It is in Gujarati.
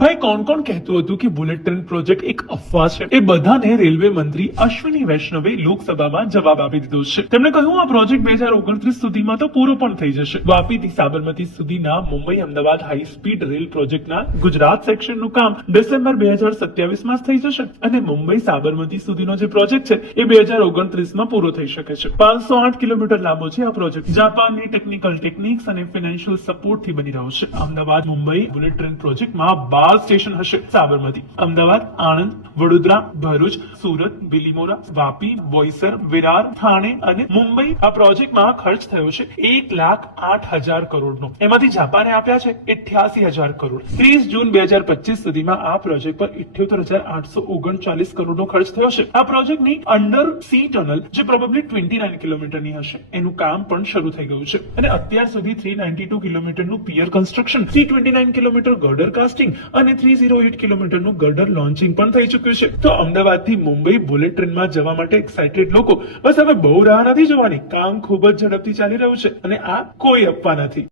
ભાઈ કોણ કોણ કહેતું હતું કે બુલેટ ટ્રેન પ્રોજેક્ટ એક અફવા છે? એ બધાને રેલવે મંત્રી અશ્વિની વૈષ્ણવે લોકસભામાં જવાબ આપી દીધો છે. તેમણે કહ્યું આ પ્રોજેક્ટ 2029 સુધીમાં તો પૂરો પણ થઈ જશે. વાપીથી સાબરમતી સુધીના Mumbai Ahmedabad high speed rail પ્રોજેક્ટના ગુજરાત સેક્શનનું કામ ડિસેમ્બર 2027 માં થઈ જશે અને મુંબઈ સાબરમતી સુધીનો જે પ્રોજેક્ટ છે એ 2029 માં પૂરો થઈ શકે છે. 508 કિલોમીટર લાંબો છે આ પ્રોજેક્ટ. જાપાનની ટેકનિકલ ટેકનિક્સ અને ફાઇનાન્શિયલ સપોર્ટથી બની રહ્યો છે. અમદાવાદ મુંબઈ બુલેટ ટ્રેન પ્રોજેક્ટમાં 12 સ્ટેશન હશે. સાબરમતી, અમદાવાદ, આણંદ, વડોદરા, ભરૂચ, સુરત, બિલીમોરા, વાપી, બોઈસર, વિરાર, થાણે અને મુંબઈ. આ પ્રોજેક્ટમાં ખર્ચ થયો છે 1,08,000 કરોડનો. એમાંથી જાપાને આપ્યા છે 88,000 કરોડ. 30 જૂન 2025 સુધીમાં આ પ્રોજેક્ટ પર 78,839 કરોડનો ખર્ચ થયો છે. આ પ્રોજેક્ટની અંડર સી ટનલ જે પ્રોબેબલી 29 કિલોમીટરની હશે એનું કામ પણ શરૂ થઈ ગયું છે અને અત્યાર સુધી 392 કિલોમીટરનું પિયર કન્સ્ટ્રક્શન, 329 કિલોમીટર ગર્ડર કાસ્ટિંગ અને 308 કિલોમીટરનું ગર્ડર લોન્ચિંગ પણ થઈ ચુક્યું છે. તો અમદાવાદથી મુંબઈ બુલેટ ટ્રેનમાં જવા માટે એક્સાઇટેડ લોકો બસ હવે બહુ રાહ નથી જોવાની. કામ ખૂબ જ ઝડપથી ચાલી રહ્યું છે અને આ કોઈ અફવા નથી.